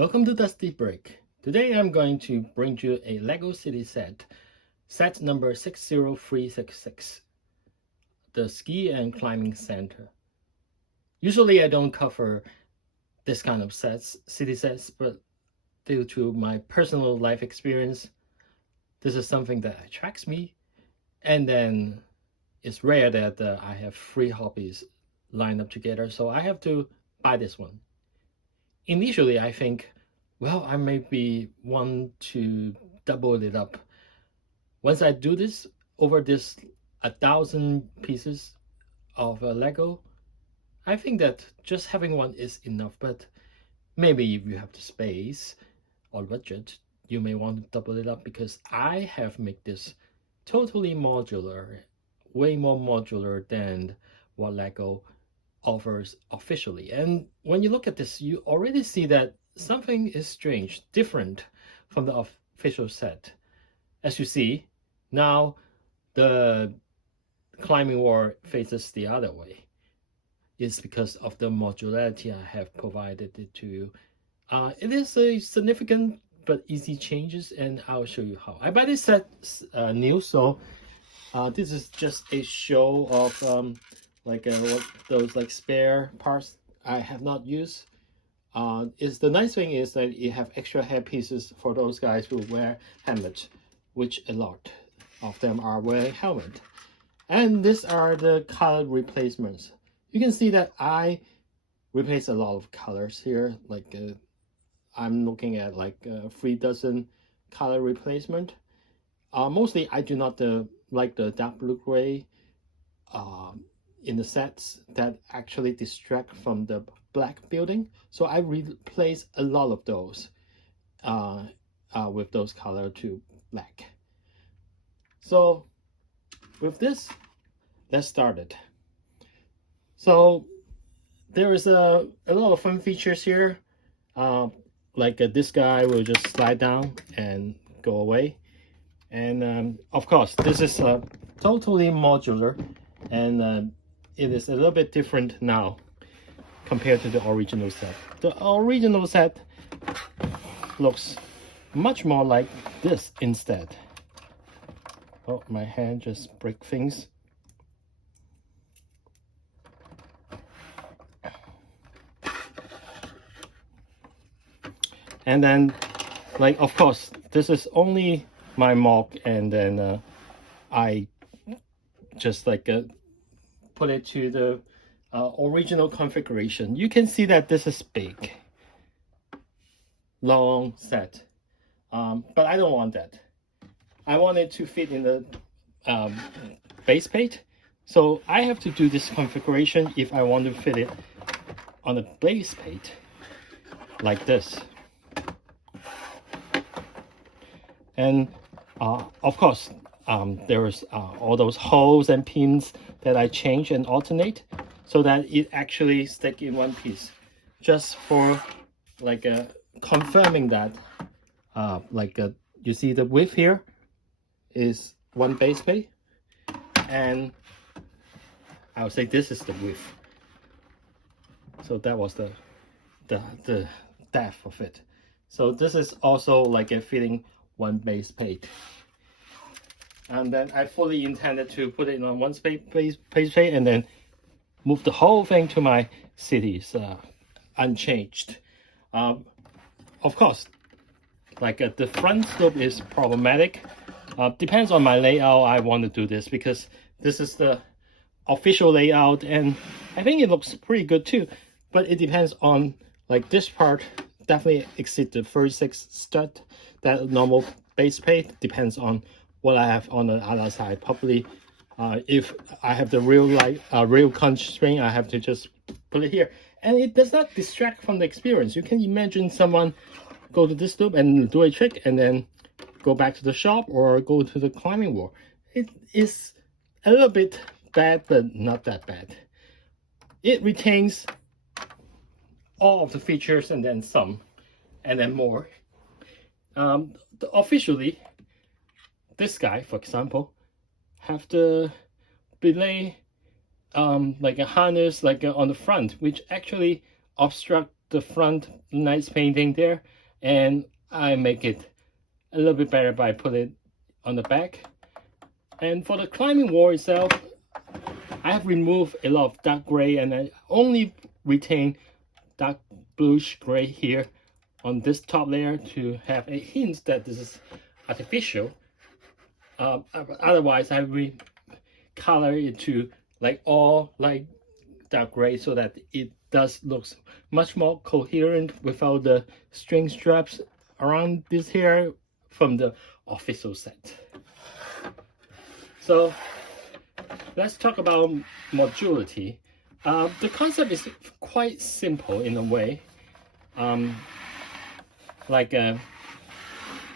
Welcome to Dusty Break. Today I'm going to bring you a LEGO City set number 60366, the Ski and Climbing Center. Usually I don't cover this kind of city sets, but due to my personal life experience, this is something that attracts me, and then it's rare that I have three hobbies lined up together, so I have to buy this one. Initially, I think, well, I maybe want to double it up. Once I do this over this 1,000 pieces of Lego, I think that just having one is enough. But maybe if you have the space or budget, you may want to double it up, because I have made this totally modular, way more modular than what Lego offers officially. And when you look at this, you already see that something is strange, different from the official set. As you see, now the climbing wall faces the other way. It's because of the modularity I have provided it to you. It is a significant but easy changes, and I'll show you how. I buy this set new, so this is just a show of what those spare parts I have not used. The nice thing is that you have extra hair pieces for those guys who wear helmet, which a lot of them are wearing helmet. And these are the color replacements. You can see that I replace a lot of colors here. I'm looking at 3 dozen color replacement. Mostly I do not like the dark blue gray in the sets that actually distract from the black building, so I replace a lot of those with those color to black. So with this, let's start it. So there is a lot of fun features here, this guy will just slide down and go away, and of course this is totally modular, and it is a little bit different now compared to the original set. The original set looks much more like this instead. Oh, my hand just break things. And then, of course, this is only my mock, and then I just put it to the original configuration. You can see that this is big, long set, but I don't want that. I want it to fit in the base plate, so I have to do this configuration if I want to fit it on the base plate like this. And of course, there's all those holes and pins that I change and alternate so that it actually stick in one piece, just for confirming that you see the width here is one base plate, and I would say this is the width, so that was the depth of it. So this is also fitting one base plate. And then I fully intended to put it on one base plate and then move the whole thing to my cities unchanged. Of course, the front slope is problematic. Depends on my layout. I want to do this because this is the official layout, and I think it looks pretty good too. But it depends on this part definitely exceed the 36 stud, that normal base plate. Depends on what I have on the other side. Probably if I have the real constraint, I have to just put it here, and it does not distract from the experience. You can imagine someone go to this loop and do a trick and then go back to the shop or go to the climbing wall. It is a little bit bad, but not that bad. It retains all of the features and then some, and then more. Officially, this guy, for example, have the belay a harness on the front, which actually obstruct the front nice painting there, and I make it a little bit better by putting it on the back. And for the climbing wall itself, I have removed a lot of dark gray, and I only retain dark bluish gray here on this top layer to have a hint that this is artificial. Otherwise, I will color it to like all like dark gray so that it does looks much more coherent without the string straps around this here from the official set. So let's talk about modularity. The concept is quite simple in a way.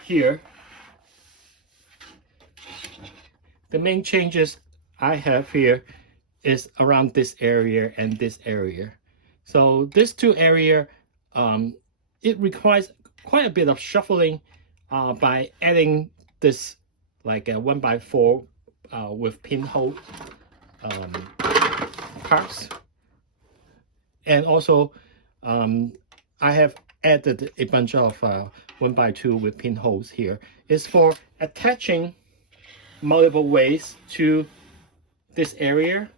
Here, the main changes I have here is around this area and this area. So this two area, it requires quite a bit of shuffling by adding this like a 1x4 with pinhole parts, and also I have added a bunch of 1x2 with pinholes here. It's for attaching multiple ways to this area,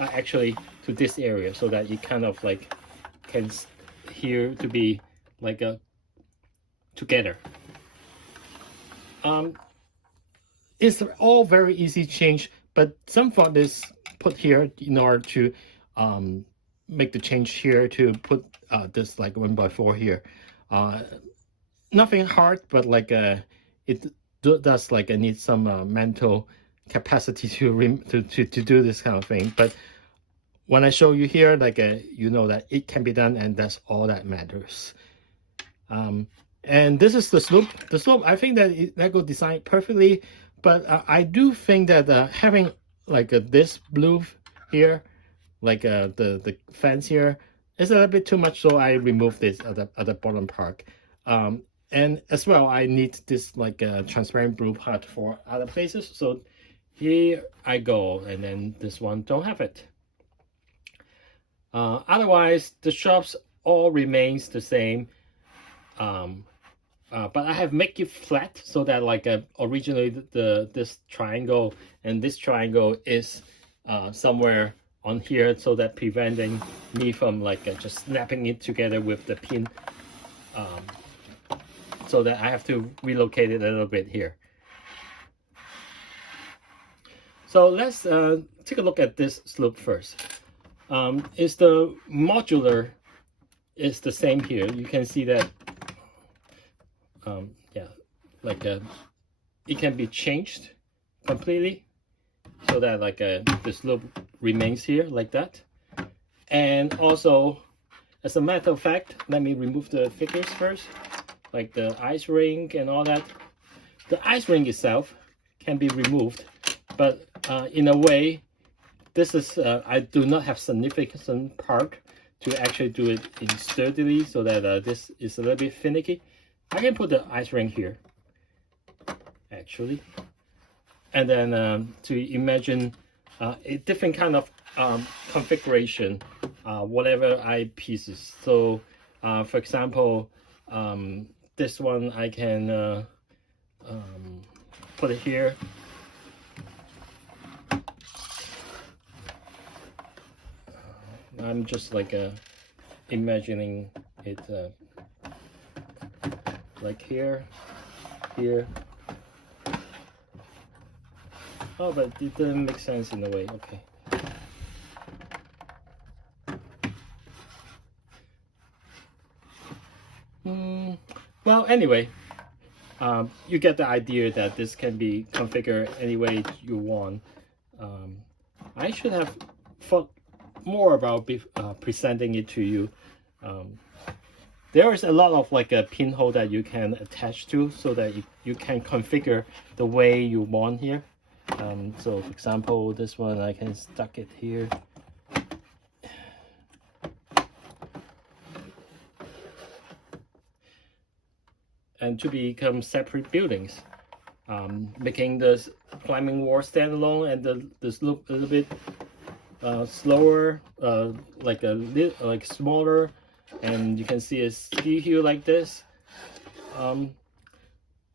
actually to this area, so that you kind of like can here to be like a together. It's all very easy change, but some thought is put here in order to make the change here to put this like 1x4 here. Nothing hard, but like it does like need some mental capacity to do this kind of thing. But when I show you here, like you know that it can be done, and that's all that matters. And this is the slope. The slope, I think that Lego designed perfectly, but I do think that having like this blue here, like the fence here, is a little bit too much, so I removed this at the bottom part. And as well, I need this like transparent blue part for other places. So here I go, and then this one don't have it. Otherwise, the shops all remains the same. But I have make it flat so that like originally this triangle and this triangle is somewhere on here, so that preventing me from like just snapping it together with the pin, so that I have to relocate it a little bit here. So let's take a look at this slope first. Is the modular is the same here. You can see that yeah, like it can be changed completely so that like the slope remains here like that. And also, as a matter of fact, let me remove the figures first, like the ice rink and all that. The ice rink itself can be removed, but in a way, this is I do not have significant part to actually do it in sturdily, so that this is a little bit finicky. I can put the ice rink here, actually, and then to imagine a different kind of configuration, whatever eyepieces. So, for example, this one I can put it here. I'm just like imagining it like here. Oh, but it doesn't make sense in a way. Okay. Well, anyway, you get the idea that this can be configured any way you want. I should have thought more about presenting it to you. There is a lot of like a pinhole that you can attach to, so that you can configure the way you want here. So for example, this one I can stuck it here. And to become separate buildings, making the climbing wall standalone and the slope a little bit slower, like smaller, and you can see a ski hill like this.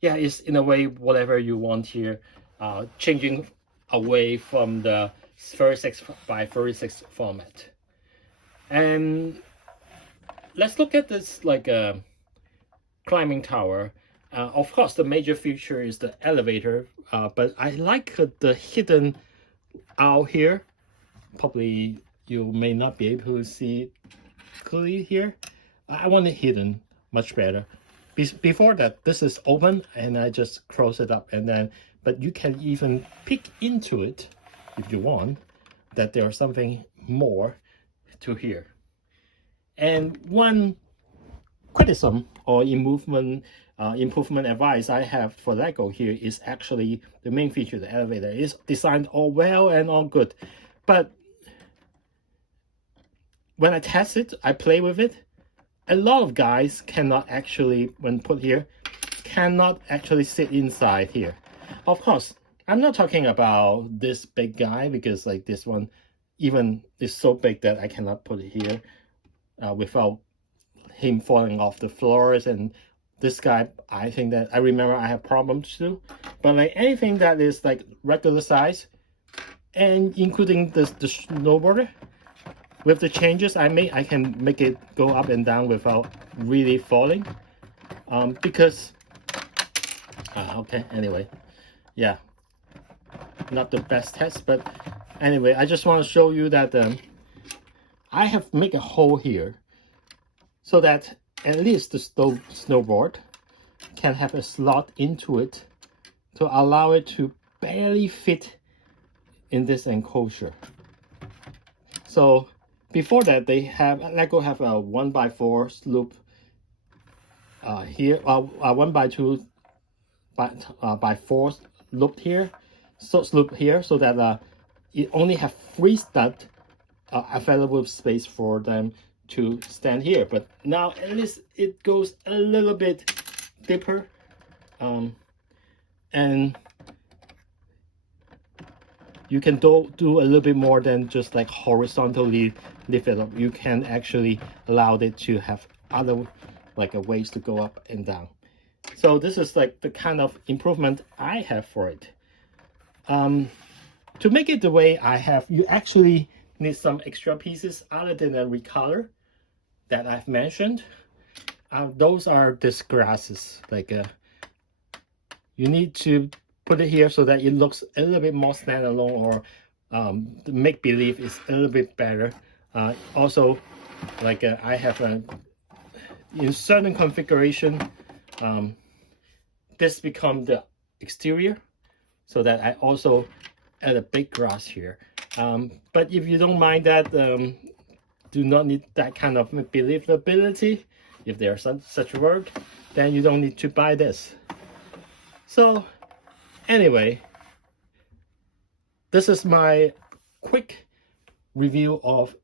Yeah, it's in a way whatever you want here, changing away from the 36 by 36 format. And let's look at this like a climbing tower. Of course, the major feature is the elevator, but I like the hidden out here. Probably you may not be able to see it clearly here. I want it hidden much better. Before that, this is open and I just close it up, and then, but you can even peek into it if you want, that there's something more to here. And one criticism or improvement advice I have for Lego here is actually the main feature, the elevator. Is designed all well and all good, but when I test it, I play with it, a lot of guys cannot actually, when put here, cannot actually sit inside here. Of course, I'm not talking about this big guy, because like this one even is so big that I cannot put it here without him falling off the floors. And this guy, I think that I remember I have problems too. But like anything that is like regular size, and including the snowboarder, with the changes I made, I can make it go up and down without really falling. Because okay, anyway, yeah, not the best test, but anyway, I just want to show you that I have made a hole here so that at least the snowboard can have a slot into it to allow it to barely fit in this enclosure. So before that, they have Lego have a 1x4 loop here, 1x2 by 4 loop here, so loop here, so that it only have 3 stud available space for them to stand here. But now at least it goes a little bit deeper, and you can do a little bit more than just like horizontally lift it up. You can actually allow it to have other like ways to go up and down. So this is like the kind of improvement I have for it. To make it the way I have, you actually need some extra pieces other than the recolor that I've mentioned. Those are these grasses. Like you need to put it here so that it looks a little bit more standalone, or the make believe is a little bit better. Also, like I have in certain configuration, this become the exterior, so that I also add a big grass here. But if you don't mind that, do not need that kind of believability, if there's such a word, then you don't need to buy this. So anyway, this is my quick review of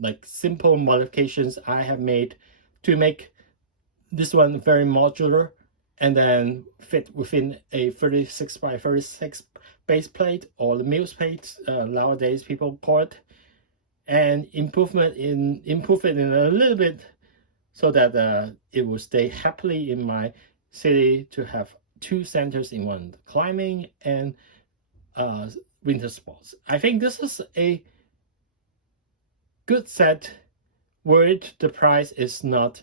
like simple modifications I have made to make this one very modular and then fit within a 36 by 36 base plate, or the MILisfied nowadays people call it, and improve it in a little bit so that it will stay happily in my city to have 2 centers in one, climbing and winter sports. I think this is a good set where the price is not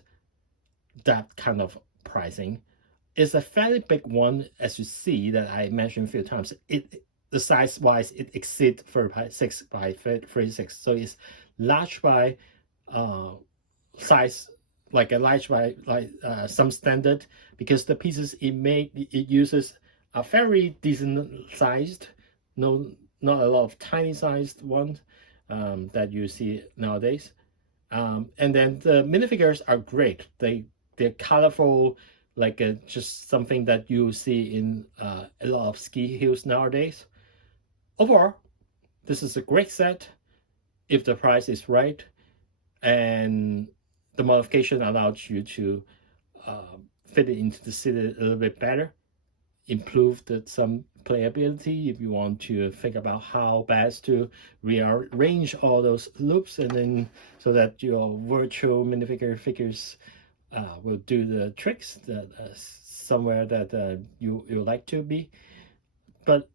that kind of pricing. It's a fairly big one, as you see that I mentioned a few times. The size wise, it exceeds 36 by 36, so it's large by size, like a large by like some standard, because the pieces it uses are very decent sized, not a lot of tiny sized ones that you see nowadays. And then the minifigures are great. They're colorful, like just something that you see in a lot of ski hills nowadays. Overall, this is a great set if the price is right, and the modification allows you to fit it into the city a little bit better, improve some playability, if you want to think about how best to rearrange all those loops, and then so that your virtual minifigure figures will do the tricks that somewhere that you like to be. But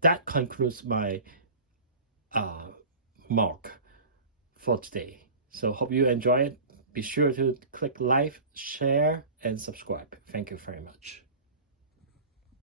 that concludes my mark for today. So hope you enjoy it. Be sure to click like, share, and subscribe. Thank you very much.